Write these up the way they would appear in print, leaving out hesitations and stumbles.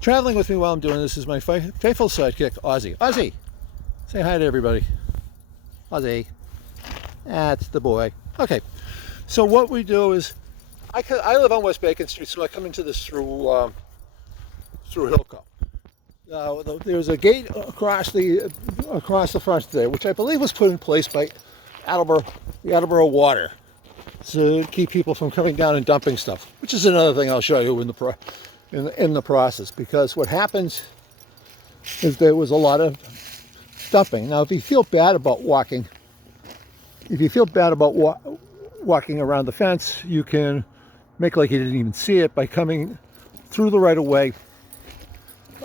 Traveling with me while I'm doing this is my faithful sidekick, Ozzy. Ozzy, say hi to everybody. Ozzy, that's the boy. Okay, so what we do is, I live on West Bacon Street, so I come into this through Hillco. There's a gate across the front there, which I believe was put in place by the Attleboro Water, to keep people from coming down and dumping stuff. Which is another thing I'll show you in the process, because what happens is there was a lot of dumping. Now, if you feel bad about walking around the fence, you can make like you didn't even see it by coming through the right of way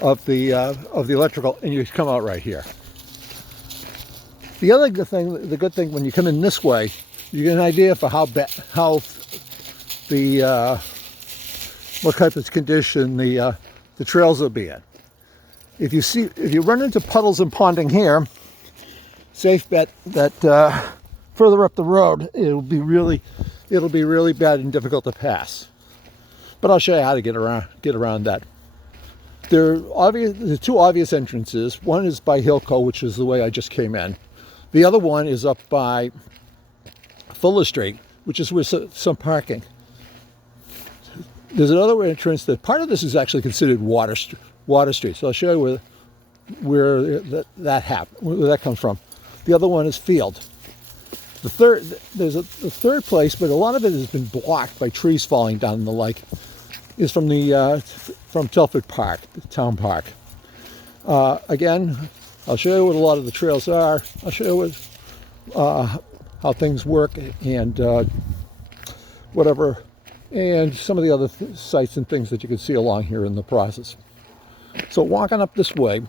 of the electrical, and you come out right here. The good thing when you come in this way, you get an idea for what type of condition the trails will be in. If you run into puddles and ponding here, safe bet that further up the road it'll be really bad and difficult to pass. But I'll show you how to get around that. There are two obvious entrances. One is by Hillco, which is the way I just came in. The other one is up by Fuller Street, which is with some parking. There's another entrance that part of this is actually considered Water Street. So I'll show you where that comes from. The other one is Field. There's the third place, but a lot of it has been blocked by trees falling down in the lake, is from Telford Park, the town park. Again, I'll show you what a lot of the trails are. I'll show you how things work and whatever, and some of the other sites and things that you can see along here in the process. So walking up this way,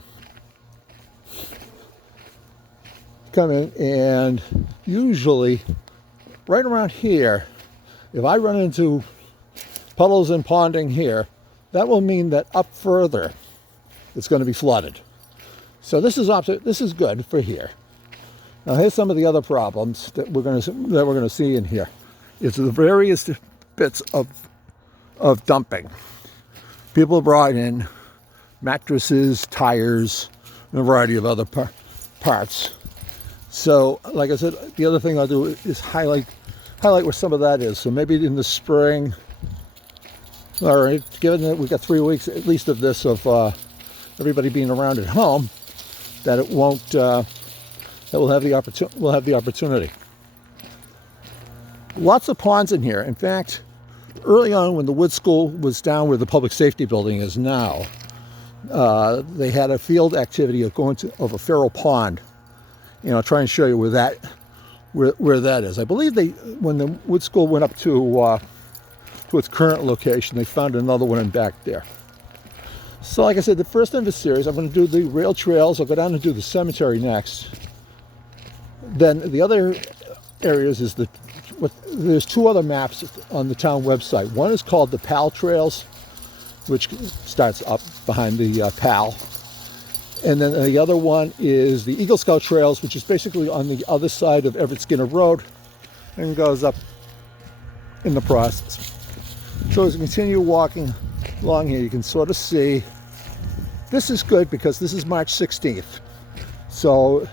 come in, and usually right around here, if I run into puddles and ponding here, that will mean that up further it's going to be flooded. So this is good for here. Now here's some of the other problems that we're going to see in here. It's the various bits of dumping. People brought in mattresses, tires, and a variety of other parts. So, like I said, the other thing I'll do is highlight where some of that is. So maybe in the spring, all right, given that we've got 3 weeks at least of this, of everybody being around at home, that it won't, that we'll have the opportunity. Lots of ponds in here. In fact, early on when the wood school was down where the public safety building is now, they had a field activity of of a feral pond. I'll try and show you where that is. I believe when the wood school went up to its current location, they found another one in back there. So like I said, the first in the series, I'm going to do the rail trails. I'll go down and do the cemetery next. Then the other areas is there's two other maps on the town website. One is called the PAL Trails, which starts up behind the PAL. And then the other one is the Eagle Scout Trails, which is basically on the other side of Everett Skinner Road and goes up in the process. So as you continue walking along here, you can sort of see, this is good because this is March 16th. So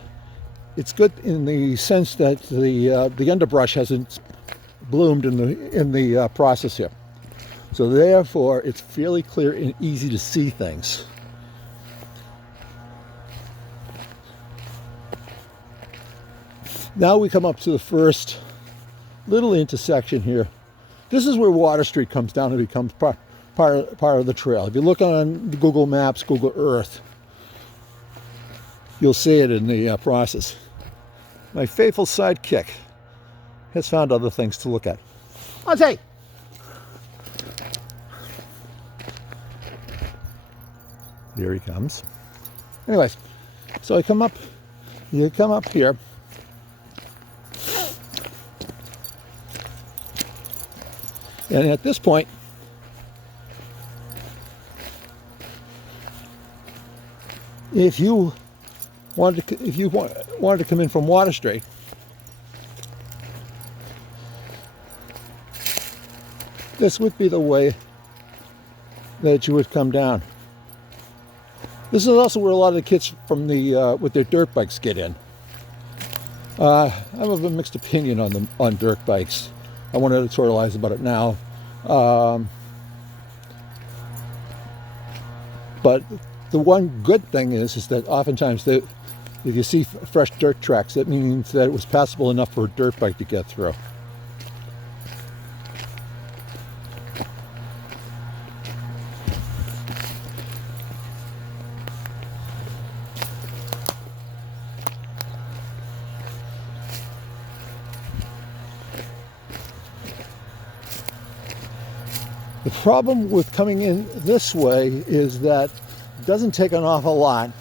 it's good in the sense that the underbrush hasn't bloomed in the process here. So therefore, it's fairly clear and easy to see things. Now we come up to the first little intersection here. This is where Water Street comes down and becomes part of the trail. If you look on Google Maps, Google Earth, you'll see it in the process. My faithful sidekick has found other things to look at. Ozzy! Here he comes. Anyways, so you come up here. And at this point, if you wanted to come in from Water Street, this would be the way that you would come down. This is also where a lot of the kids from the with their dirt bikes get in. I have a mixed opinion on dirt bikes. I won't editorialize about it now. But the one good thing is that oftentimes if you see fresh dirt tracks, that means that it was passable enough for a dirt bike to get through. The problem with coming in this way is that it doesn't take an awful lot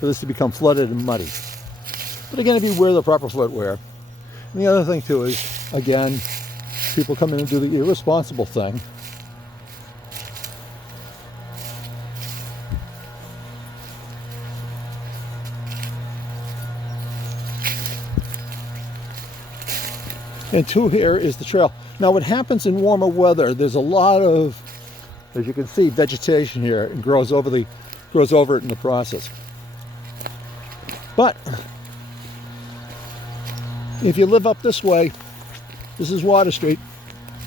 for this to become flooded and muddy. But again, if you wear the proper footwear. And the other thing too is, again, people come in and do the irresponsible thing. And two, here is the trail. Now what happens in warmer weather, there's a lot of, as you can see, vegetation here, and grows over it in the process. But if you live up this way, this is Water Street,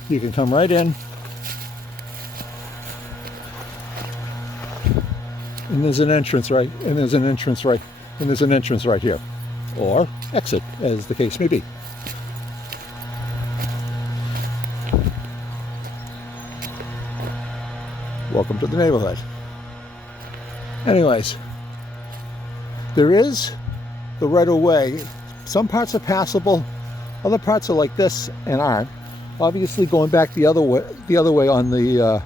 you can come right in, and there's an entrance right, and there's an entrance right, and there's an entrance right here, or exit, as the case may be. Welcome to the neighborhood. Anyways, there is the right-of-way. Some parts are passable, other parts are like this and aren't. Obviously, going back the other way on the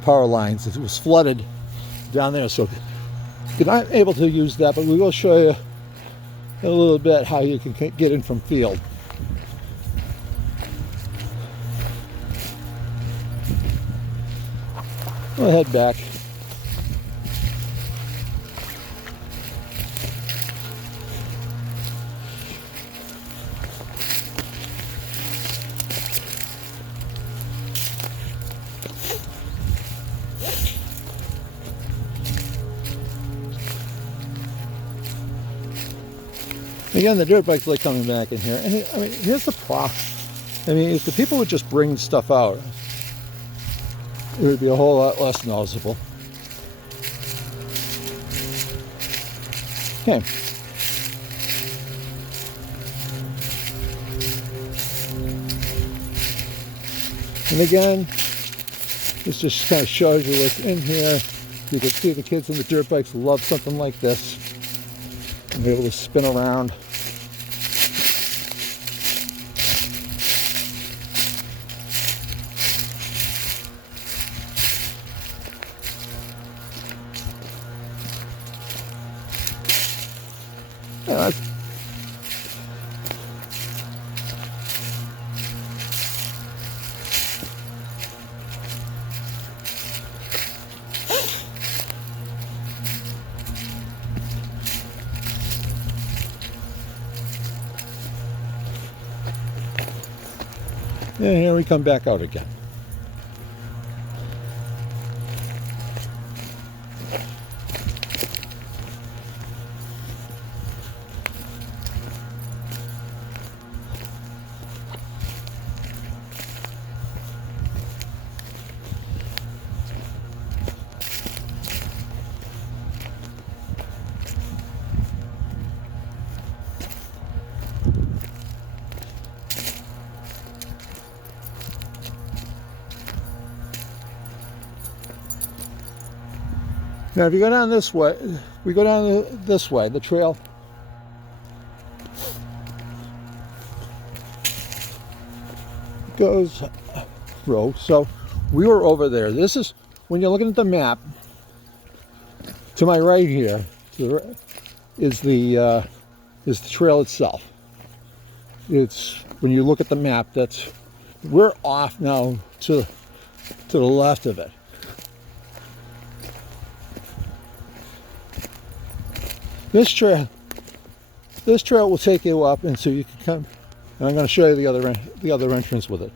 power lines, it was flooded down there, so you're not able to use that. But we will show you a little bit how you can get in from field. We'll head back. Again, the dirt bikes like coming back in here. And I mean, here's the problem. I mean, if the people would just bring stuff out, it would be a whole lot less noticeable. Okay. And again, this just kind of shows you what's in here. You can see the kids in the dirt bikes love something like this. And be able to spin around. And here we come back out again. Now, if you go down this way, we go down this way, the trail goes through. So we were over there. This is, when you're looking at the map, to my right here is the trail itself. It's, when you look at the map, we're off now to the left of it. This trail will take you up, and so you can come. And I'm going to show you the other entrance with it.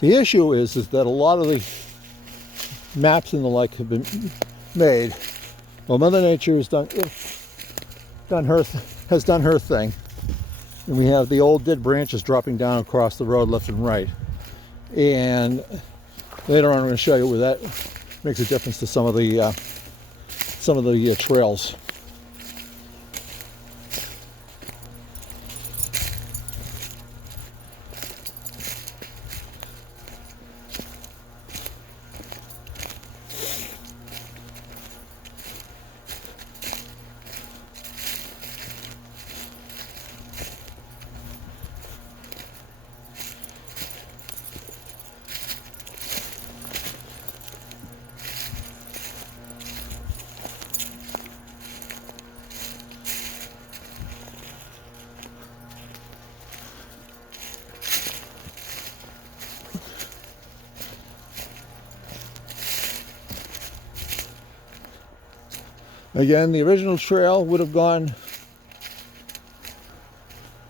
The issue is that a lot of maps and the like have been made. Well, Mother Nature has done her thing, and we have the old dead branches dropping down across the road left and right. And later on, I'm going to show you where that makes a difference to some of the trails. Again, the original trail would have gone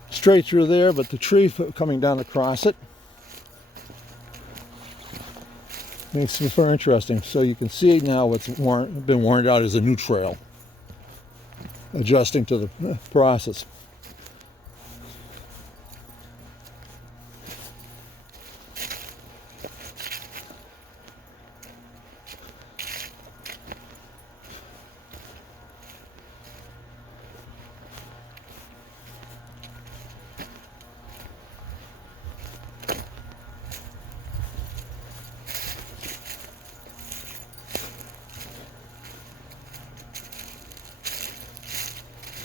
straight through there, but the tree coming down across it makes it super interesting. So you can see now what's been worn out is a new trail, adjusting to the process.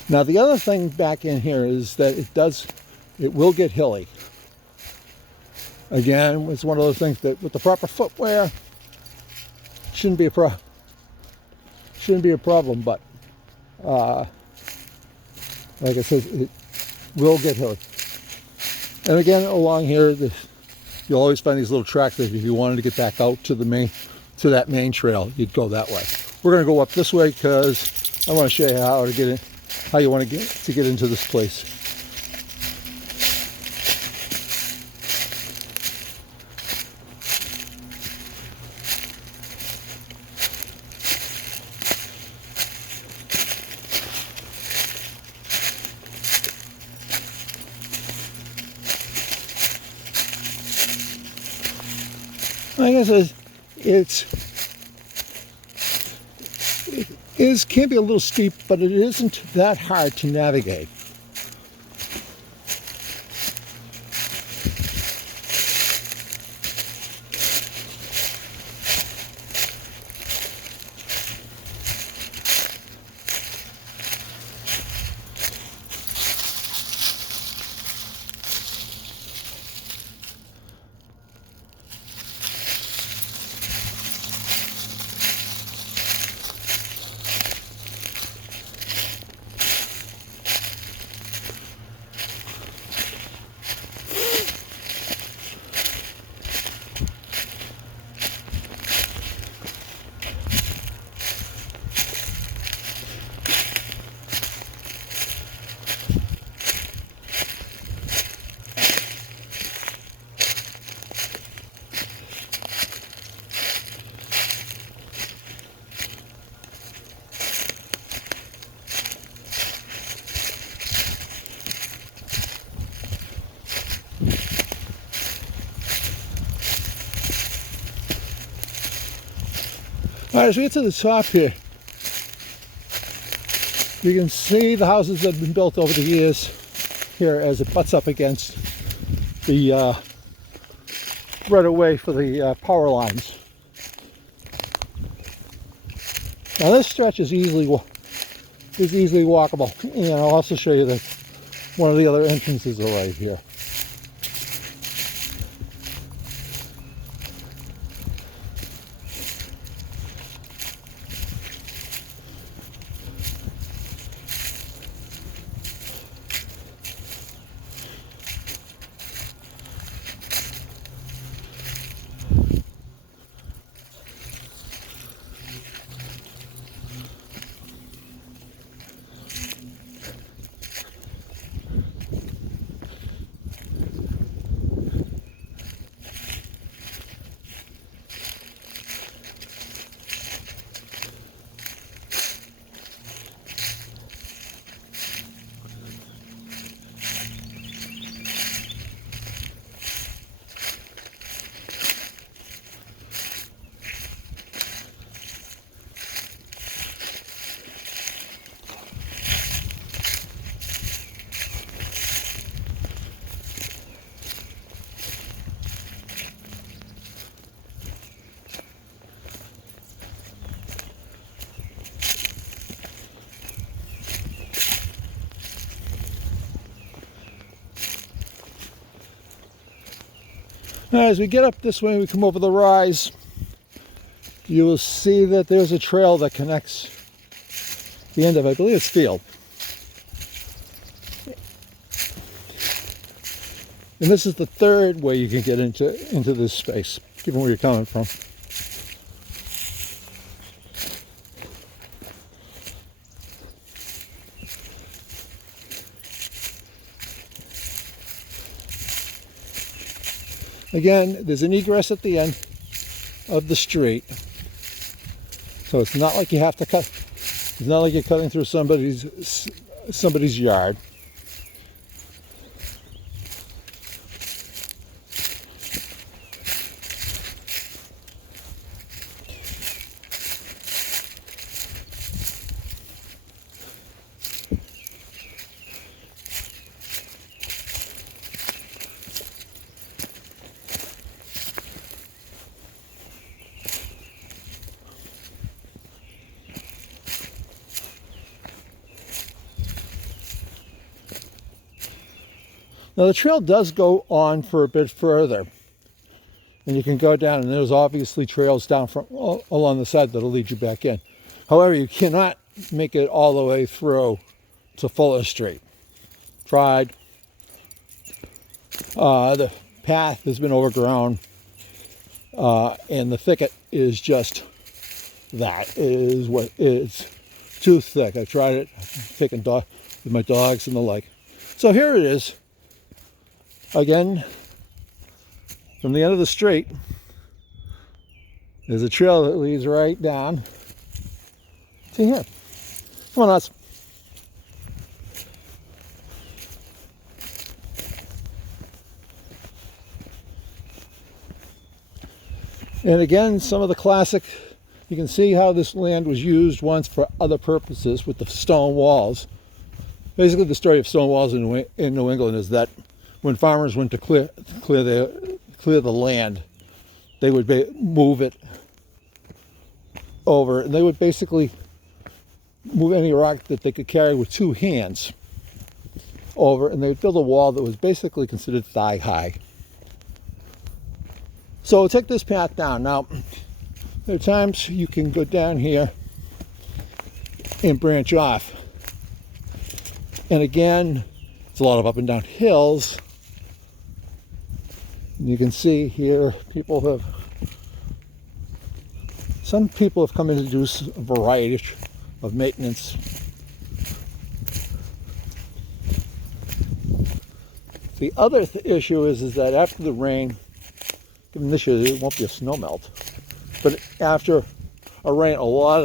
Now the other thing back in here is that it will get hilly. Again, it's one of those things that with the proper footwear shouldn't be a problem, but like I said, it will get hilly. And again, along here, you'll always find these little tracks that if you wanted to get back out to that main trail, you'd go that way. We're going to go up this way because I want to show you how to get in. How you want to get into this place. Like I said, it can be a little steep, but it isn't that hard to navigate. All right, as we get to the top here, you can see the houses that have been built over the years here as it butts up against the right away for the power lines. Now this stretch is easily walkable, and I'll also show you that one of the other entrances are right here. Now, as we get up this way, we come over the rise, you will see that there's a trail that connects the end of, I believe it's field. And this is the third way you can get into this space, given where you're coming from. Again, there's an egress at the end of the street. So it's not like you have to cut, it's not like you're cutting through somebody's yard. Now the trail does go on for a bit further, and you can go down, and there's obviously trails down from along the side that'll lead you back in. However, you cannot make it all the way through to Fuller Street. Tried. The path has been overgrown, and the thicket is just that. It is what it's too thick. I tried it, taking with my dogs and the like. So here it is. Again, from the end of the street, there's a trail that leads right down to here. Come on, us. And again, some of the classic, you can see how this land was used once for other purposes with the stone walls. Basically, the story of stone walls in New England is that when farmers went to clear the land, they would move it over, and they would basically move any rock that they could carry with two hands over, and they would build a wall that was basically considered thigh high. So take this path down. Now, there are times you can go down here and branch off. And again, it's a lot of up and down hills. And you can see here, some people have come in to do a variety of maintenance. The other issue is that after the rain, given this year it won't be a snow melt, but after a rain, a lot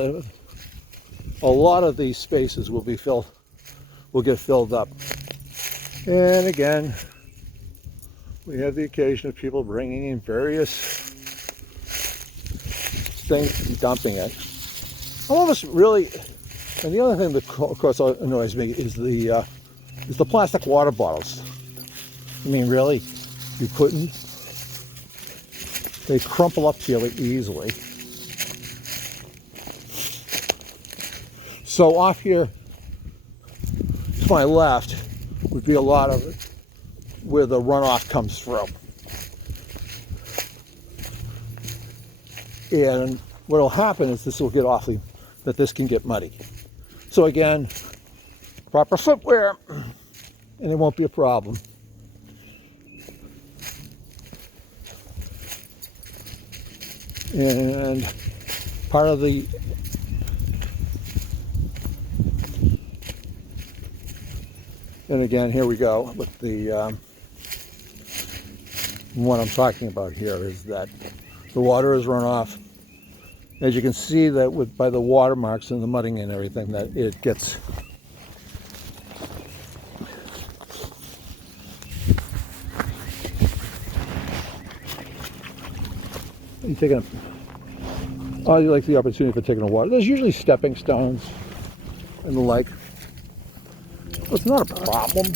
of these spaces will get filled up. And again, we have the occasion of people bringing in various things and dumping it. Almost really, and the other thing that of course annoys me is the plastic water bottles. I mean, really, you couldn't? They crumple up fairly easily. So off here to my left would be a lot of it where the runoff comes through. And what will happen is this can get muddy. So again, proper footwear, and it won't be a problem. And part of the and again, here we go with the what I'm talking about here is that the water is run off. As you can see that by the watermarks and the mudding and everything, that it gets I like the opportunity for taking a water. There's usually stepping stones and the like. It's not a problem.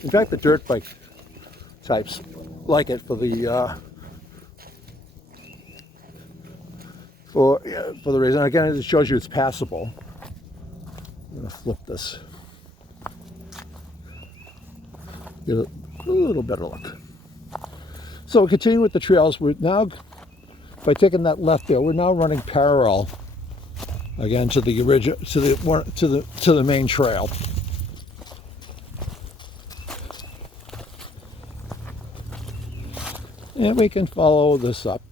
In fact, the dirt bike types like it for the reason, again, it shows you it's passable. I'm going to flip this. Get a little better look. So we continue with the trails. We're now, by taking that left there, we're now running parallel again to the original, to the main trail. And we can follow this up.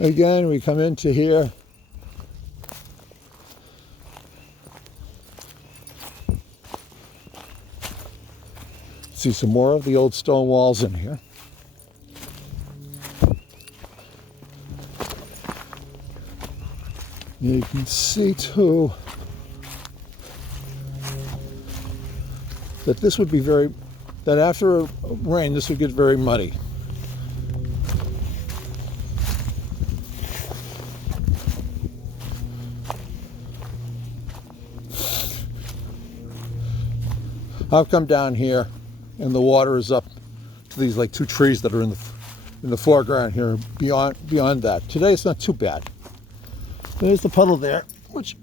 Again, we come into here. See some more of the old stone walls in here. You can see too that this would be that after a rain this would get very muddy. I've come down here and the water is up to these like two trees that are in the foreground here. Beyond that, today it's not too bad. There's the puddle there, which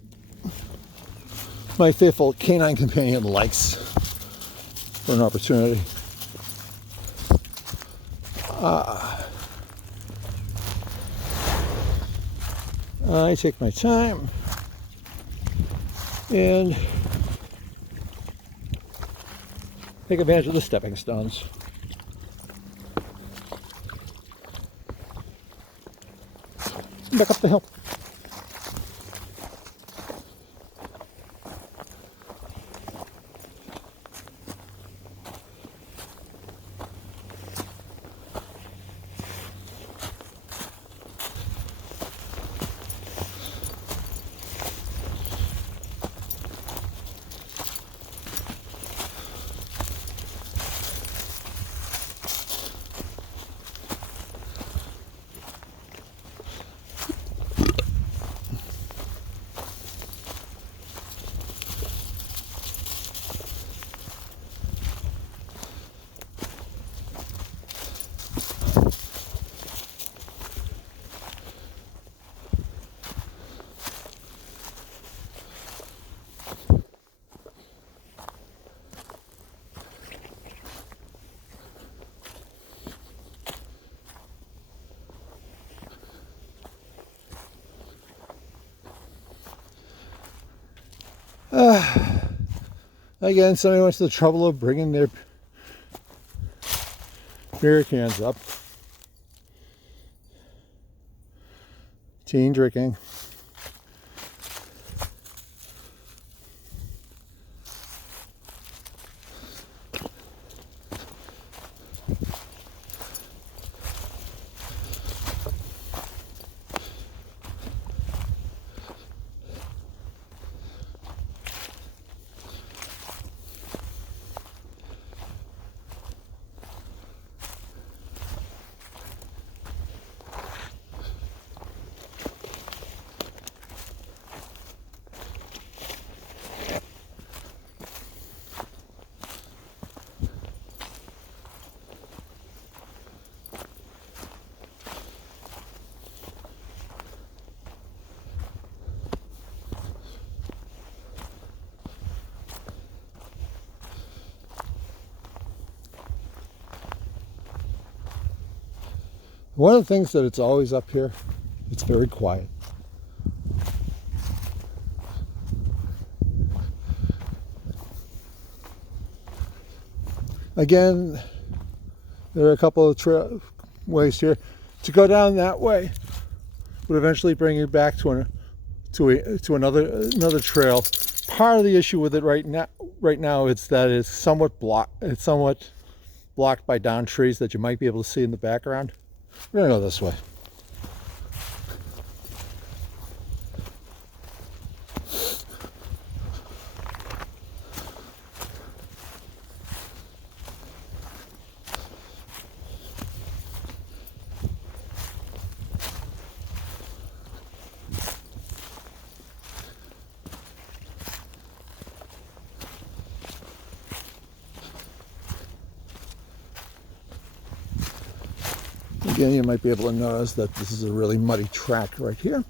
my faithful canine companion likes for an opportunity. I take my time and take advantage of the stepping stones. Back up the hill. Again, somebody went to the trouble of bringing their beer cans up. Teen drinking. One of the things that it's always up here, it's very quiet. Again, there are a couple of ways here. To go down that way would eventually bring you back to another trail. Part of the issue with it right now is that it's somewhat blocked by downed trees that you might be able to see in the background. We're gonna go this way. Again, you might be able to notice that this is a really muddy track right here.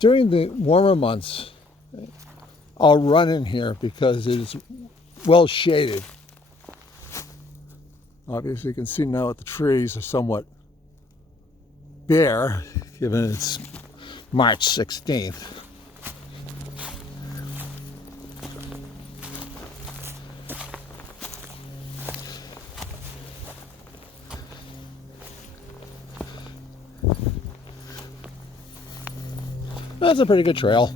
During the warmer months, I'll run in here because it is well shaded. Obviously, you can see now that the trees are somewhat bare, given it's March 16th. That's a pretty good trail.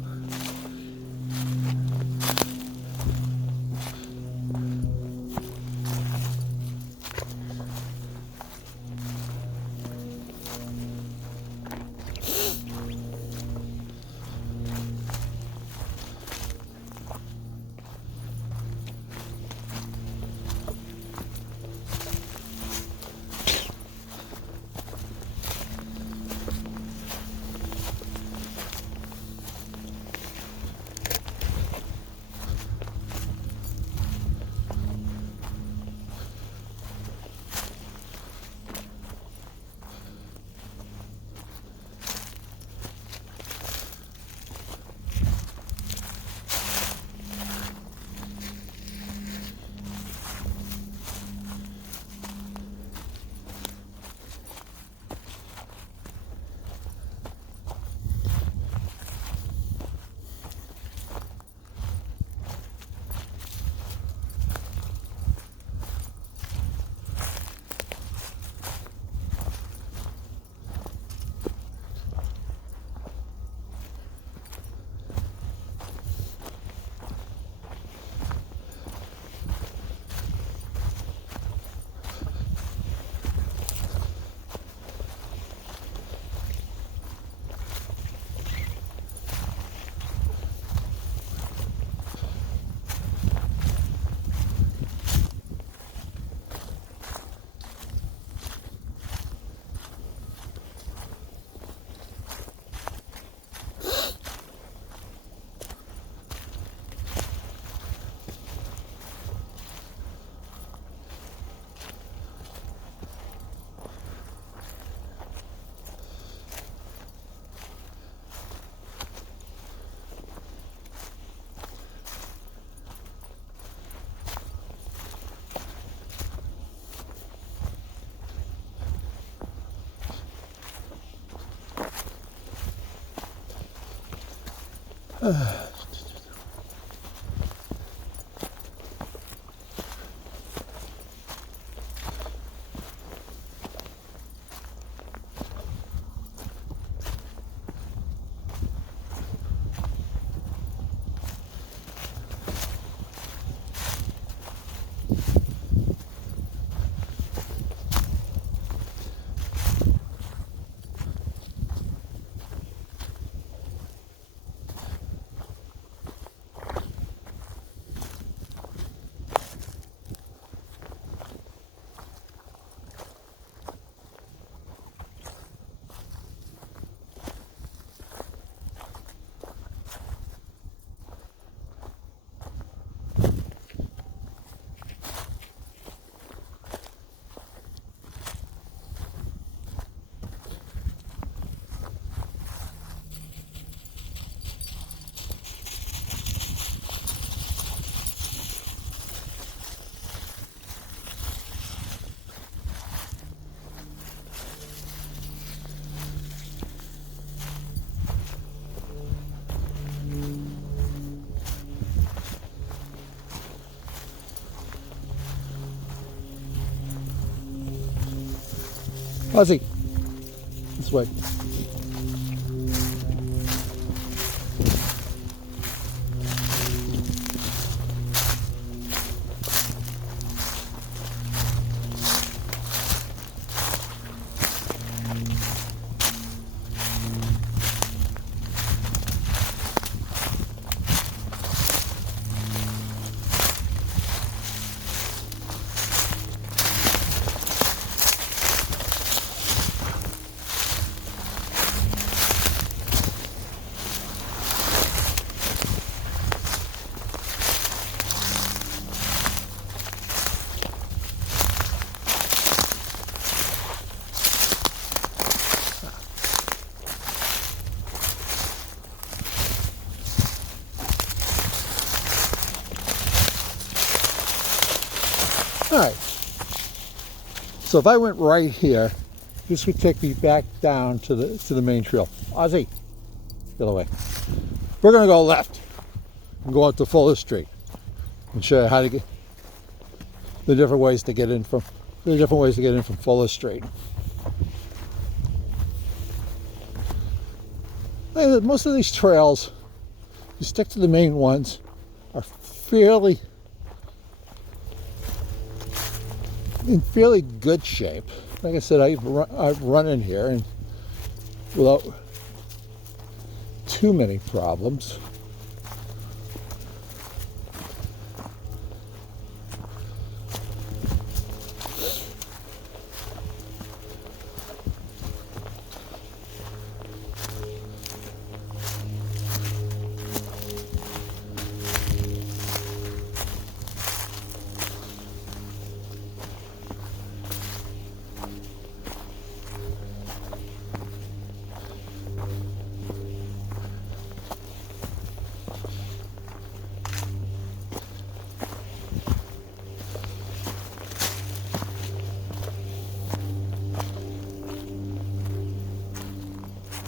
Ozzy, this way. All right. So if I went right here, this would take me back down to the main trail. Ozzy, the other way. We're going to go left and go out to Fuller Street and show you how to get the different ways to get in from Fuller Street. Most of these trails, you stick to the main ones, are in fairly good shape. Like I said, I've run in here and without too many problems.